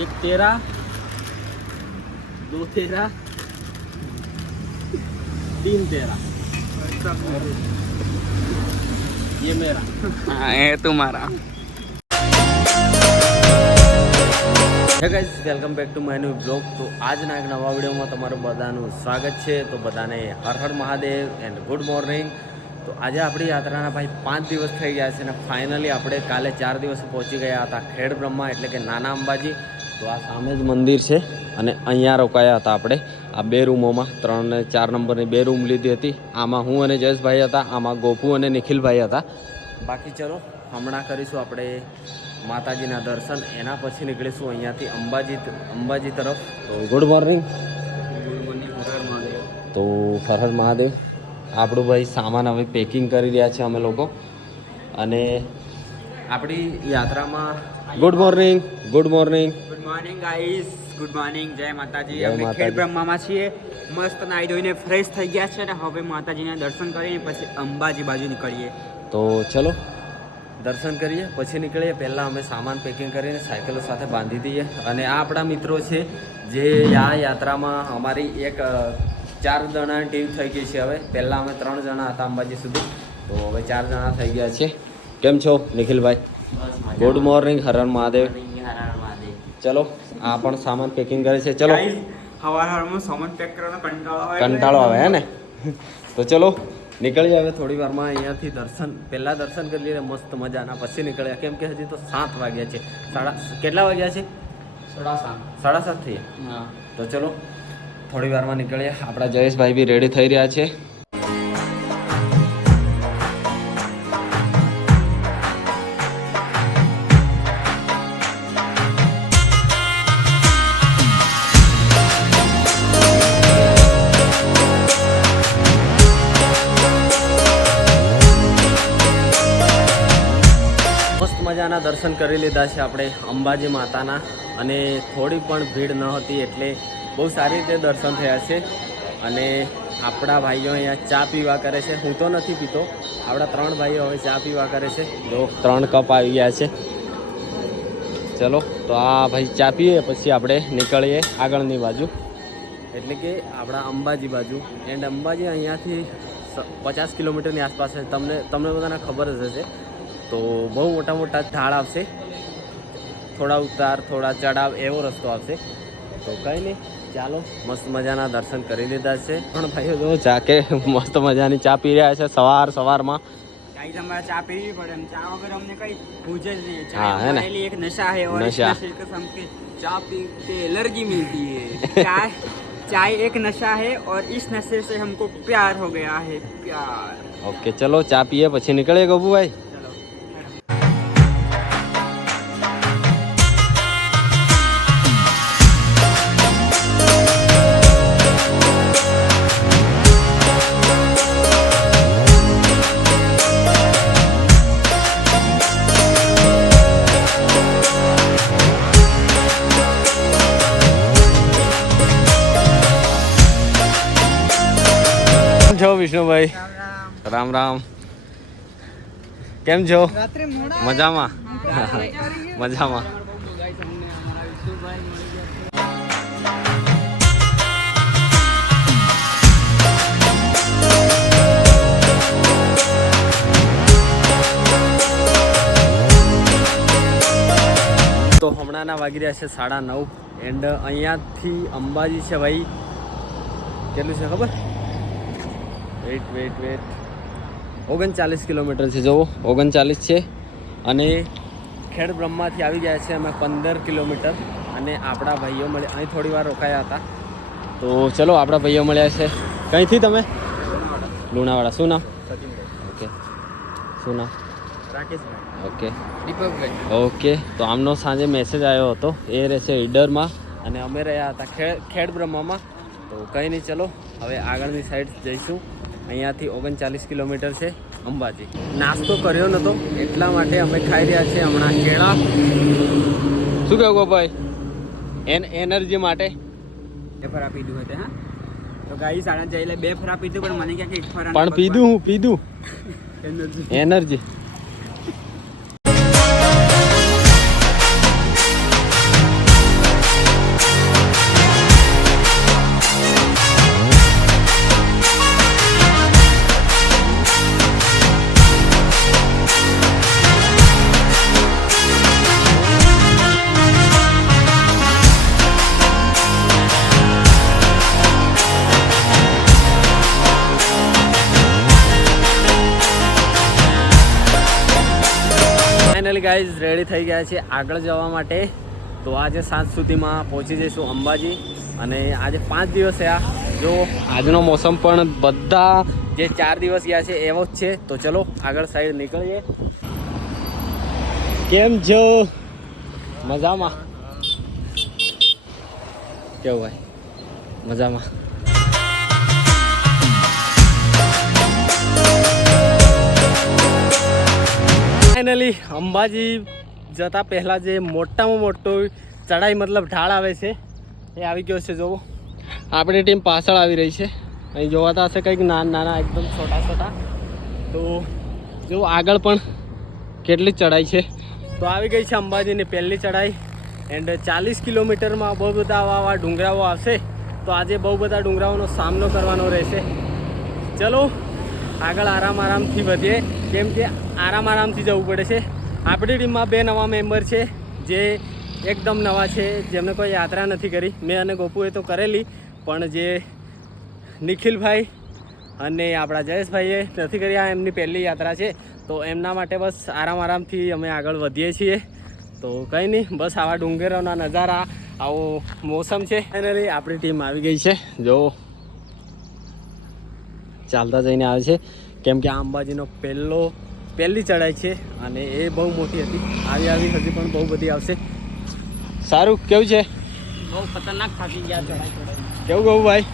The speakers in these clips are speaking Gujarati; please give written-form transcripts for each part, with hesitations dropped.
एक तेरा, दो तेरा, तीन तेरा, ये मेरा। हाँ ये तुम्हारा। Hey guys, welcome back to my new blog. તો આજના એક નવા વિડીયોમાં તમારું બધાનું સ્વાગત છે. તો બધાને હર Har Mahadev and good morning. તો આજે આપણી યાત્રાના ભાઈ 5 દિવસ થઈ ગયા છે અને ફાઇનલી આપણે કાલે 4 દિવસે પહોંચી ગયા હતા ખેડ બ્રહ્મા એટલે કે નાના અંબાજી. તો આ સામે જ મંદિર છે અને અહીંયા રોકાયા હતા આપણે આ 2 રૂમોમાં. 3 અને 4 નંબરની 2 રૂમ લીધી હતી. આમાં હું અને જયેશભાઈ હતા, આમાં ગોપુ અને નિખિલભાઈ હતા. બાકી ચલો હમણાં કરીશું આપણે માતાજીના દર્શન, એના પછી નીકળીશું અહીંયાથી અંબાજી તરફ. તો ગુડ મોર્નિંગ. તો હર હર મહાદેવ. આપણું ભાઈ સામાન હવે પેકિંગ કરી રહ્યા છે અમે લોકો. અને આપણી યાત્રામાં good morning. Good morning. Good morning guys, good morning. જય માતાજી. જય અમે માતાજી. ખેડ બ્રહ્મામાં છીએ. મસ્ત નાઈ ધોઈને ફ્રેશ થઈ ગયા છે અને હવે માતાજીના દર્શન કરીને પછી અંબાજી બાજુ નીકળીએ. તો ચલો દર્શન કરીએ પછી નીકળીએ. પહેલાં અમે સામાન પેકિંગ કરીને સાયકલો સાથે બાંધી દઈએ. અને આ આપણા મિત્રો છે જે આ યાત્રામાં અમારી એક 4 જણાની ટીમ થઈ ગઈ છે હવે. પહેલાં અમે 3 જણા હતા અંબાજી સુધી, તો હવે 4 જણા થઈ ગયા છે. કેમ છો નિખિલભાઈ? Good morning. હર હર મહાદેવ. ચલો આ પણ સામાન પેકિંગ કરે છે. ચલો હવારમાં સામાન પેક કરવાનો કંટાળો આવે હે ને? તો ચલો નીકળીએ હવે થોડી વારમાં અહીંયાથી. પહેલાં દર્શન કરી લઈએ મસ્ત મજાના, પછી નીકળ્યા. કેમ કે હજી તો 7 વાગ્યા છે. કેટલા વાગ્યા છે? 7:30 થઈ. હા, તો ચલો થોડી વારમાં નીકળીએ. આપણા જયેશભાઈ બી રેડી થઈ રહ્યા છે. મસ્ત મજાના દર્શન કરી લીધા છે આપણે અંબાજી માતાના. અને થોડી પણ ભીડ ન હતી એટલે બહુ સારી રીતે દર્શન થયા છે. અને આપણા ભાઈઓ અહીંયા ચા પીવા કરે છે. હું તો નથી પીતો, આપણા 3 ભાઈઓ હવે ચા પીવા કરે છે. જો 3 કપ આવી ગયા છે. ચલો તો આ ભાઈ ચા પીએ પછી આપણે નીકળીએ આગળની બાજુ એટલે કે આપણા અંબાજી બાજુ. એન્ડ અંબાજી અહીંયાથી 50 કિલોમીટરની આસપાસ છે. તમને બધાને ખબર જ હશે. તો બહુ મોટા ઢાળ આવશે, થોડા ઉતાર થોડા ચડાવ એવો રસ્તો આવશે. તો કંઈ નહીં, ચાલો મસ્ત મજાના દર્શન કરી લીધા છે. પણ ભાઈઓ જો ચા કે મસ્ત મજાની ચા પી રહ્યા છે સવારમાં. ગાઈસ અમારે ચા પીવી પડે. એમ ચા વગર અમને કઈ પૂછે જ નહીં. हाँ, चा है ना? हमारे लिए एक नशा है और इस नशा। नशे के सम के चाय पी के एलर्जी मिलती है. चाय एक नशा है और इस नशे से हमको प्यार हो गया है. प्यार. ઓકે ચલો ચા પીએ પછી નીકળીએ ગોપુભાઈ. चलो. કેમ છો વિષ્ણુભાઈ? રામ રામ. કેમ છો? મજામાં? મજામાં. તો હમણાંના વાગી રહ્યા છે 9:30. એન્ડ અહીંયાથી અંબાજી છે ભાઈ કેટલું છે ખબર? વેટ 39 કિલોમીટર છે. જુઓ 39 છે. અને ખેડ બ્રહ્માથી આવી ગયા છે અમે 15 કિલોમીટર. અને આપણા ભાઈઓ મળે અહીં થોડી વાર રોકાયા હતા. તો ચલો આપણા ભાઈઓ મળ્યા છે. કંઈથી તમે? લુણાવાડા. શું નામ? ઓકે. શું નામ? રાકેશભાઈ. ઓકે દીપકભાઈ. ઓકે. તો આમનો સાંજે મેસેજ આવ્યો હતો. એ રહેશે ઈડરમાં અને અમે રહ્યા હતા ખેડ બ્રહ્મામાં. તો કંઈ નહીં, ચલો હવે આગળની સાઈડ જઈશું. અહીંયાથી 39 કિલોમીટર છે અંબાજી. નાસ્તો કર્યો નહોતો એટલા માટે અમે ખાઈ રહ્યા છીએ હમણાં કેળા. શું કહો ભાઈ? એનર્જી માટે 2 ફરા પીધું હતું. હા, તો ગાઈસ આના જઈને 2 ફરા પીધું પણ મને ક્યાં કે 1 ફરા પણ પીધું એનર્જી. ગાઈઝ રેડી થઈ ગયા છે આગળ જવા માટે. તો આજે સાંજ સુધીમાં પહોંચી જઈશું અંબાજી. અને આજે 5 દિવસ થયા. જો આજનો મોસમ પણ બધા જે 4 દિવસ ગયા છે એવો જ છે. તો ચલો આગળ સાઈડ નીકળીએ. કેમ છો? મજામાં? કેવું ભાઈ? મજામાં? ફાઇનલી અંબાજી જતા પહેલાં જે મોટામાં મોટો ચડાઈ મતલબ ઢાળ આવે છે એ આવી ગયો છે. જોવો આપણી ટીમ પાછળ આવી રહી છે. અહીં જોવાતા હશે કંઈક નાના એકદમ છોટા. તો જો આગળ પણ કેટલી ચડાઈ છે. તો આવી ગઈ છે અંબાજીની પહેલી ચડાઈ. એન્ડ 40 કિલોમીટરમાં બહુ બધા આવા ડુંગરાઓ આવશે. તો આજે બહુ બધા ડુંગરાઓનો સામનો કરવાનો રહેશે. ચલો આગળ આરામથી વધીએ, કેમ કે આરામથી જવું પડે છે. આપણી ટીમમાં 2 નવા મેમ્બર છે જે એકદમ નવા છે, જેમને કોઈ યાત્રા નથી કરી. મેં અને ગોપુએ તો કરેલી, પણ જે નિખિલભાઈ અને આપણા જયેશભાઈએ નથી કરી. આ એમની પહેલી યાત્રા છે. તો એમના માટે બસ આરામથી અમે આગળ વધીએ છીએ. તો કંઈ નહીં, બસ આવા ડુંગરોના નજારા, આવો મોસમ છે. ફાઇનલી આપણી ટીમ આવી ગઈ છે. જો ચાલતા જઈને આવે છે, કેમ કે આ અંબાજીનો પહેલી ચડાઈ છે અને એ બહુ મોટી હતી. આવી હજી પણ બહુ બધી આવશે. સારું, કેવું છે? બહુ ખતરનાક થાકી ગયા ચડાઈ. કેવું કહું ભાઈ?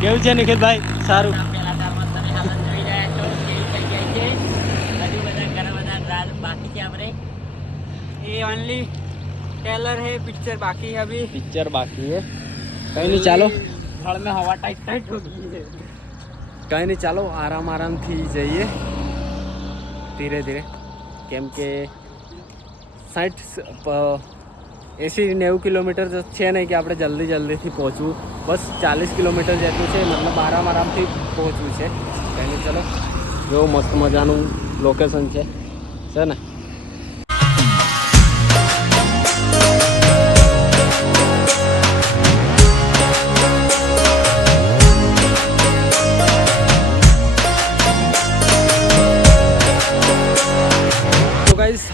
કેવું છે નિખિલભાઈ? સારું. ये ओनली ट्रेलर है, पिक्चर बाकी है अभी. પિક્ચર બાકી છે. કંઈ નહીં, ચાલો. धड़ में हवा टाइट हो गई है. કંઈ નહીં, ચાલો આરામથી જઈએ ધીરે, કેમ કે 80-90 કિલોમીટર છે નહીં કે આપણે જલ્દીથી પહોંચવું. બસ 40 કિલોમીટર જેટલું છે, મતલબ આરામથી પહોંચવું છે. કંઈ નહીં, ચલો. જો મસ્ત મજાનું લોકેશન છે ને.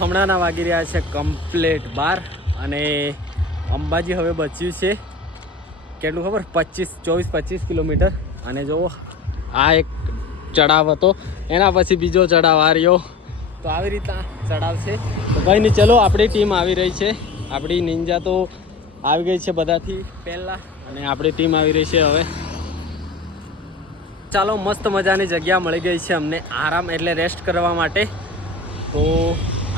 હમણાંના વાગી રહ્યા છે કમ્પ્લેટ 12 અને અંબાજી હવે બચ્યું છે કેટલું ખબર? 24-25 કિલોમીટર. અને જો આ એક ચડાવ હતો, એના પછી બીજો ચડાવ આ રહ્યો. તો આવી રીતના ચડાવ છે. તો કંઈ નહીં, ચલો આપણી ટીમ આવી રહી છે. આપણી નિંજા તો આવી ગઈ છે બધાથી પહેલાં, અને આપણી ટીમ આવી રહી છે હવે. ચાલો, મસ્ત મજાની જગ્યા મળી ગઈ છે અમને આરામ એટલે રેસ્ટ કરવા માટે. તો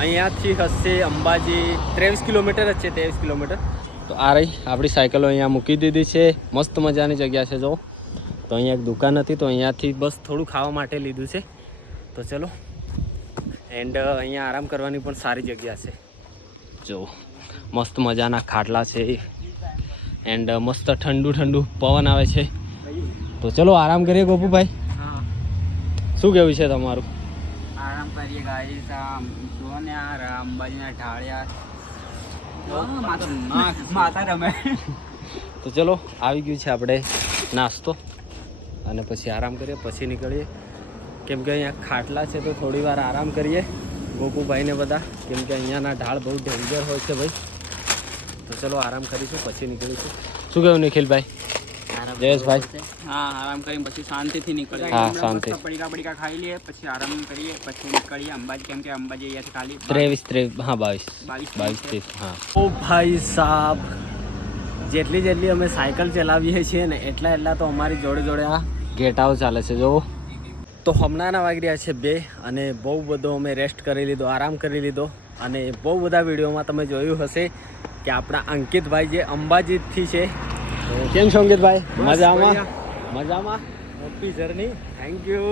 અહીંયાથી હશે અંબાજી 23 કિલોમીટર જ છે, 23 કિલોમીટર. તો આ રહી આપણી સાયકલો અહીંયા મૂકી દીધી છે. મસ્ત મજાની જગ્યા છે. જો તો અહીંયા એક દુકાન હતી, તો અહીંયાથી બસ થોડું ખાવા માટે લીધું છે. તો ચલો. એન્ડ અહીંયા આરામ કરવાની પણ સારી જગ્યા છે. જો મસ્ત મજાના ખાટલા છે, એન્ડ મસ્ત ઠંડુ પવન આવે છે. તો ચલો આરામ કરીએ ગોપુભાઈ. हाँ, શું કહેવું છે તમારું? आराम करिए गाइस. जो ने यार अंबाजी ढाल यार माता रमे. તો ચલો આવી ગયું છે આપણે નાસ્તો, અને પછી આરામ કરીએ, પછી નીકળીએ. કેમ કે અહીંયા ખાટલા છે, તો થોડી વાર આરામ કરીએ ગોપુભાઈને બધા, કેમ કે અહીંયાના ઢાળ બહુ ડેન્જર હોય છે ભાઈ. તો ચલો આરામ કરીશું, પછી નીકળીશું. શું કહ્યું નિખિલભાઈ? જયેશભાઈ? हाँ, आराम करें પછી શાંતિથી નીકળીએ. હા, શાંતિ. પડીકા ખાઈ લઈએ, પછી આરામ કરીએ, પછી નીકળીએ અંબાજી. કેમ કે અંબાજી અહીંયાથી ખાલી 23 હા 22 હા. ઓ ભાઈ સાહેબ, જેટલી અમે સાયકલ ચલાવીએ છીએ ને એટલા તો અમારી જોડે આ ઘેટાઓ ચાલે છે. જો તો હમણાંના વાગી રહ્યા છે 2, અને બહુ બધો અમે રેસ્ટ કરી લીધો, આરામ કરી લીધો. અને બહુ બધા વિડીયોમાં તમે જોયું હશે કે આપણા અંકિતભાઈ જે અંબાજીથી છે. તો કેમ છો અંકિતભાઈ? મજામાં? Happy journey. Thank you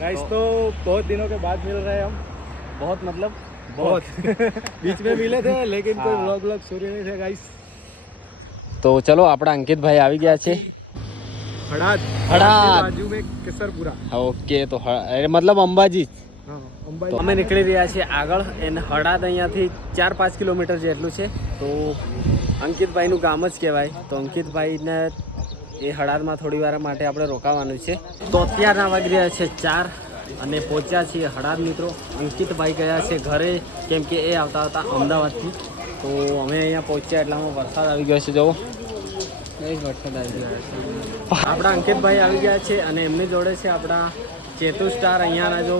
guys तो बहुत दिनों के बाद मिल रहे हैं हम. बहुत मतलब बहुत बीच में मिले थे लेकिन कोई व्लॉग शुरू नहीं थे गाइस. તો ચલો આપણા અંકિતભાઈ આવી ગયા છે हड़ाद बाजू में केसरपुरा. ઓકે, તો મતલબ અંબાજી. हाँ, તો अंबाजी. અમે નીકળી રહ્યા છીએ આગળ. એને હળાદ અહીંયાથી 4-5 કિલોમીટર જેટલું છે. તો અંકિતભાઈનું ગામ જ કહેવાય. તો અંકિતભાઈને એ હળાદમાં થોડી વાર માટે આપણે રોકાવાનું છે. તો અત્યારના વાગી રહ્યા છે 4 અને પહોંચ્યા છીએ હળાદ મિત્રો. અંકિતભાઈ ગયા છે ઘરે, કેમ કે એ આવતા હતા અમદાવાદથી. તો અમે અહીંયા પહોંચ્યા એટલામાં વરસાદ આવી ગયો છે. જુઓ વરસાદ આવી ગયો છે. આપણા અંકિતભાઈ આવી ગયા છે અને એમની જોડે છે આપણા ચેતુ સ્ટાર, અહીંયાના જો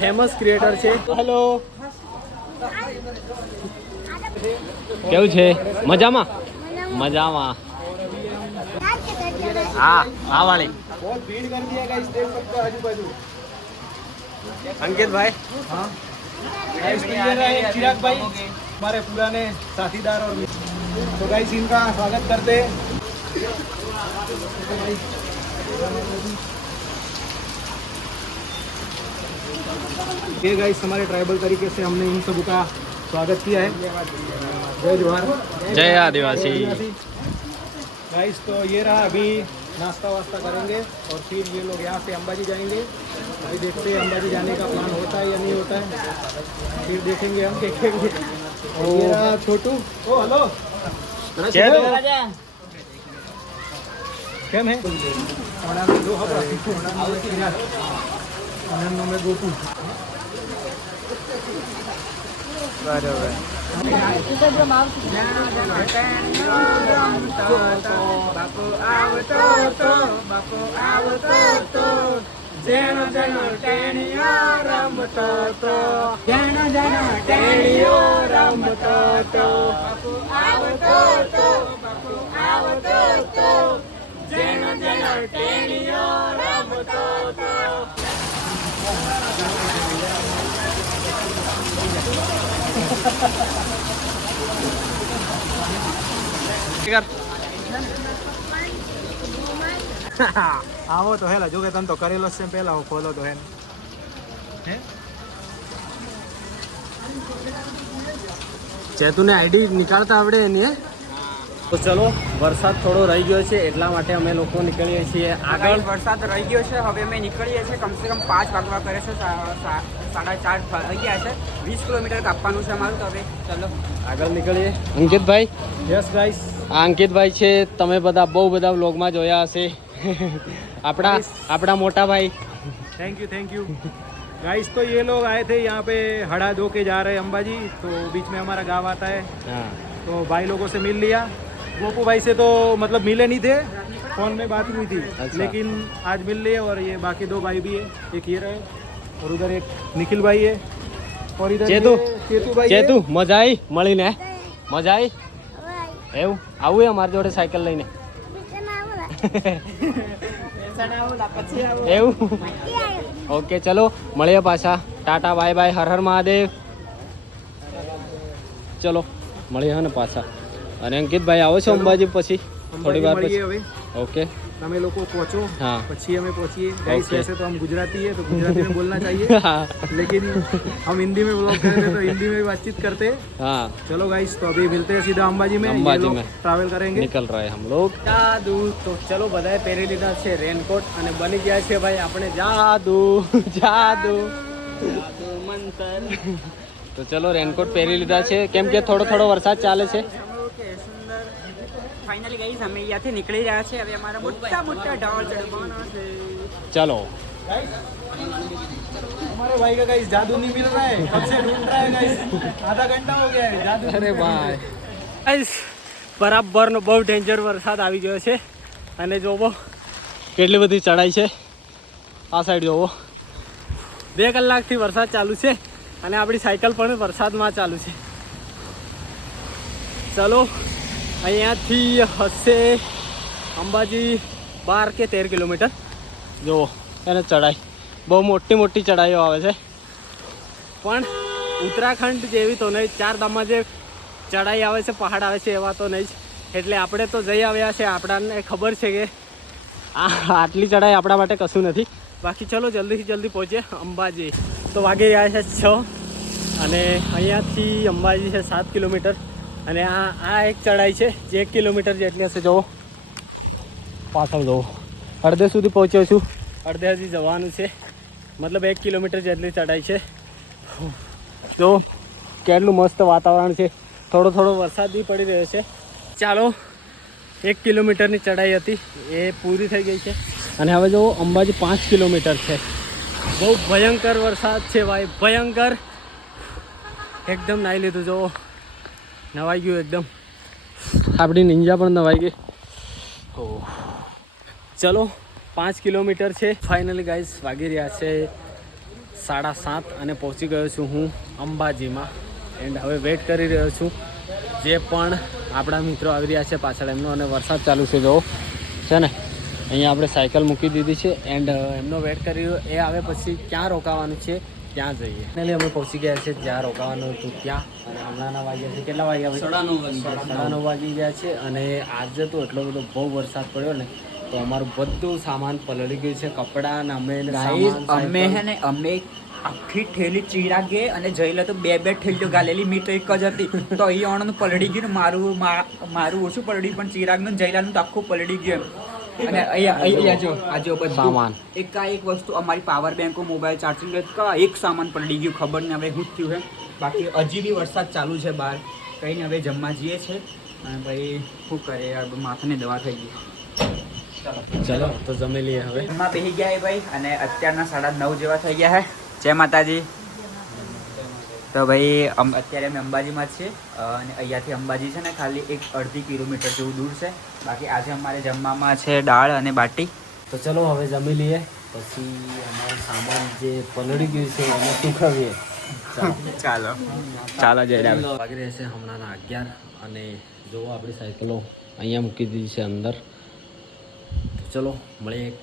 ફેમસ ક્રિએટર છે. હેલો, કેવું છે? મજામાં? મજામાં. હા, આ વાળી बहुत भीड़ कर दिया गाइस, देख सकते हो आजू बाजू। अंकित भाई, हाँ गाइस, तो ये रहे चिराग भाई, हमारे पुराने साथीदार और तो गाइस इनका स्वागत करते हैं। ये गाइस हमारे ट्राइबल तरीके से हमने इन सब का स्वागत किया है। जय जोहार, जय आदिवासी। गाइस तो ये रहा, अभी नाश्ता वास्ता करेंगे और फिर ये लोग यहाँ से अंबाजी जाएंगे। अभी देखते हैं अंबाजी जाने का प्लान होता है या नहीं होता है, फिर देखेंगे, हम देखेंगे। और ये रहा छोटू। ओ हेलो, કેમ હે? દો હબરા આનંદ में गोपू બરાબર. બાપુ આવતો તો, બાપુ આવતો તો, જેનો જેનો ટેણીઓ રમતો તો, જેનો જેનો ટેણીઓ રમતો તો, બાપુ આવતો તો, બાપુ આવતો તો, જેનો જેનો ટેણીઓ રમતો તો. આવો તો હેલા, જો કે તને તો કરેલો છે પહેલા, હું ખોલો તો હે ચેતુને આઈડી નીકાળતા આવડે એની હે? તો ચલો, વરસાદ થોડો રહી ગયો છે એટલા માટે અમે લોકો નીકળીએ છીએ આગળ. વરસાદ રહી ગયો છે, હવે અમે નીકળીએ છીએ. કમસે કમ 5 વાગવા કરે છે, 4:30 થઈ ગયા છે. 20 કિલોમીટર કાપવાનું છે અમારું. તો હવે ચલો આગળ નીકળીએ. અંકિતભાઈ, યસ ગાइस, આ અંકિતભાઈ છે, તમે બધા બહુ બધા વ્લોગમાં જોયા હશે. આપણા મોટા ભાઈ. Thank you guys. तो ये लोग आए थे यहाँ पे हड़ा धो के जा रहे हैं अंबाजी, तो बीच में हमारा गांव आता है, હા, तो भाई लोगों से मिल लिया। गोपू भाई से तो मतलब मिले नहीं थे, फोन में बात हुई थी, अच्छा। लेकिन आज मिल लिए। और ये बाकी 2 भाई भी है, एक ये रहे और उधर एक निखिल भाई है और इधर चेतू। ये चेतू भाई ચેતુ, है। મજા આવી મળીને? મજા આવી? એવું આવું એ અમારી જોડે સાયકલ લઈને? એવું? ઓકે, ચલો મળીએ પાછા. ટાટા, બાય બાય, હર હર મહાદેવ. ચલો મળીએ હે ને પાછા. અને અંકિતભાઈ આવો છો અંબાજી પછી થોડી વાર મળીએ પછી? હવે, ઓકે, તમે લોકો પહોંચો, हाँ। પછી અમે पहुंचिए। Guys Okay। वैसे तो हम गुजराती है, तो गुजराती में बोलना चाहिए, हाँ लेकिन हम हिंदी में ब्लॉग करते हैं तो हिंदी में भी बातचीत करते हैं। हाँ, चलो गाइस, तो अभी मिलते हैं सीधा अंबाजी में। अंबाजी ये लोग में। ट्रैवल करेंगे। निकल रहे हम लोग जादू। तो चलो બધાએ પહેરી લીધા છે રેનકોટ અને બની ગયા છે ભાઈ આપણે જાદુ જાદુ મંતર. તો ચલો રેનકોટ પહેરી લીધા છે, કેમ કે થોડો થોડો વરસાદ ચાલે છે. ઓકે, સુંદર. ફાઇનલી ગાઈસ અમે અહીંયાથી નીકળી રહ્યા છે. હવે અમારા મોટા મોટા ઢાળ ચડવાના છે. ચલો हमारे भाई का गाइस जादू नहीं मिल रहा है, कब से ढूंढ रहा है गाइस, आधा घंटा हो गया है जादू। અરે ભાઈ ગાઈસ, બરાબરનો બહુ ડેન્જર વરસાદ આવી ગયો છે. અને જોવો કેટલી બધી ચડાઈ છે. આ સાઈડ જોવો, 2 કલાકથી વરસાદ ચાલુ છે અને આપણી સાયકલ પણ વરસાદમાં ચાલુ છે. ચલો, અહીંયાથી હશે અંબાજી 12 કે 13 કિલોમીટર. જુઓ એને ચડાઈ, બહુ મોટી મોટી ચડાઈઓ આવે છે, પણ ઉત્તરાખંડ જેવી તો નહીં. 4 ધામમાં જે ચડાઈ આવે છે, પહાડ આવે છે, એવા તો નહીં જ. એટલે આપણે તો જઈ આવ્યા છે, આપણાને ખબર છે કે આટલી ચડાઈ આપણા માટે કશું નથી. બાકી ચલો જલ્દીથી જલ્દી પહોંચીએ અંબાજી. તો વાગી રહ્યા છે 6 અને અહીંયાથી અંબાજી છે 7 કિલોમીટર. અને આ એક ચડાઈ છે જે 1 કિલોમીટર જેટલી હશે. જુઓ પાછળ જુઓ, અડધે સુધી પહોંચ્યો છું, અડધે હજી જવાનું છે. મતલબ 1 કિલોમીટર જેટલી ચડાઈ છે. જો કેટલું મસ્ત વાતાવરણ છે, થોડો થોડો વરસાદ બી પડી રહ્યો છે. ચાલો, 1 કિલોમીટરની ચડાઈ હતી એ પૂરી થઈ ગઈ છે. અને હવે જો અંબાજી 5 કિલોમીટર છે. બહુ ભયંકર વરસાદ છે ભાઈ, ભયંકર. એકદમ નાહી લીધું, જો નવાઈ ગયું એકદમ. આપણી નિંજા પણ નવાઈ ગઈ. ચલો 5 કિલોમીટર છે ફાઇનલી ગાઈસ. વાગી રહ્યા છે 7:30 અને પહોંચી ગયો છું હું અંબાજીમાં. એન્ડ હવે વેઇટ કરી રહ્યો છું જે પણ આપણા મિત્રો આવી રહ્યા છે પાછળ એમનો. અને વરસાદ ચાલુ છે જો છે ને, અહીંયા આપણે સાયકલ મૂકી દીધી છે. એન્ડ એમનો વેઇટ કરી રહ્યો, એ આવે પછી ક્યાં રોકાવાનું છે ત્યાં જઈએ. ફાઇનલી અમે પહોંચી ગયા છે જ્યાં રોકાવાનું હતું ત્યાં. અને હમણાંના વાગ્યા છે, કેટલા વાગ્યા? 9:30 વાગી ગયા છે. અને આજે તો એટલો બધો બહુ વરસાદ પડ્યો ને, તો અમારું બધું સામાન પલળી ગયું છે, કપડાં ને અમે અમે હે ને અમે આખી ઠેલી ચિરાગે અને જઈલે તો બે ઠેલીઓ ગાલેલી મીટ તો એક જ હતી. તો અહીં ઓણનું પલળી ગયું ને, મારું ઓછું પલળી પણ ચિરાગનું જઈલાનું તો આખું પલળી ગયું. અને અહીંયા જો આજે બધું સામાન. એક વસ્તુ અમારી પાવર બેંકો, મોબાઈલ ચાર્જિંગ, એક સામાન પલળી ગયું. ખબર નહીં હવે શું થયું છે. બાકી હજી બી વરસાદ ચાલુ છે બહાર. કંઈ નહીં, હવે જમવા જઈએ છે. અને ભાઈ શું કરે યાર, માથાની દવા થઈ ગઈ. ચલો તો જમી લઈએ હવે. એમાં બેસી ગયા છે ભાઈ. અને અત્યારના 9:30 જેવા થઈ ગયા છે. જય માતાજી. તો ભાઈ અત્યારે અમે અંબાજીમાં જ છીએ. અને અહીંયાથી અંબાજી છે ને ખાલી 1-1.5 કિલોમીટર જેવું દૂર છે. બાકી આજે અમારે જમવામાં છે દાળ અને બાટી. તો ચલો હવે જમી લઈએ, પછી અમારું સામાન જે પલળી ગયું છે એને સુખાવીએ. ચાલો ચાલો જયરામ. વાગી રહ્યા છે હમણાંના 11. અને જુઓ આપણી સાયકલો અહીંયા મૂકી દીધી છે અંદર. તો ચલો મળીએ એક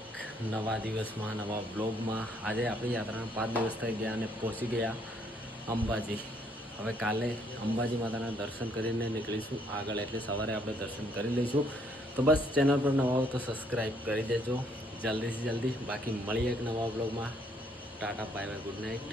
નવા દિવસમાં, નવા બ્લોગમાં. આજે આપણી યાત્રાના 5 દિવસ થઈ ગયા અને પહોંચી ગયા અંબાજી. હવે કાલે અંબાજી માતાના દર્શન કરીને નીકળીશું આગળ, એટલે સવારે આપણે દર્શન કરી લઈશું. તો બસ ચેનલ પર નવા હો તો સબસ્ક્રાઈબ કરી દેજો જલ્દીથી જલ્દી. બાકી મળીએ એક નવા બ્લોગમાં. Tata, bye bye, good night.